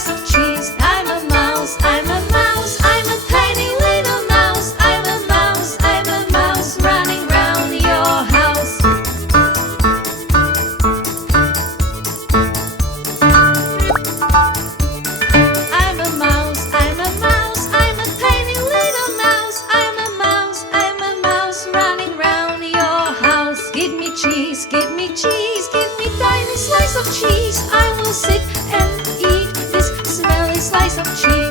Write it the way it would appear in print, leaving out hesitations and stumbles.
slice of cheese. I'm a mouse, I'm a mouse, I'm a tiny little mouse. I'm a mouse, I'm a mouse running round your house. I'm a mouse, I'm a mouse, I'm a tiny little mouse. I'm a mouse, I'm a mouse running round your house. Give me cheese, give me cheese, give me tiny slice of cheese. I will sit and eat this smelly slice of cheese.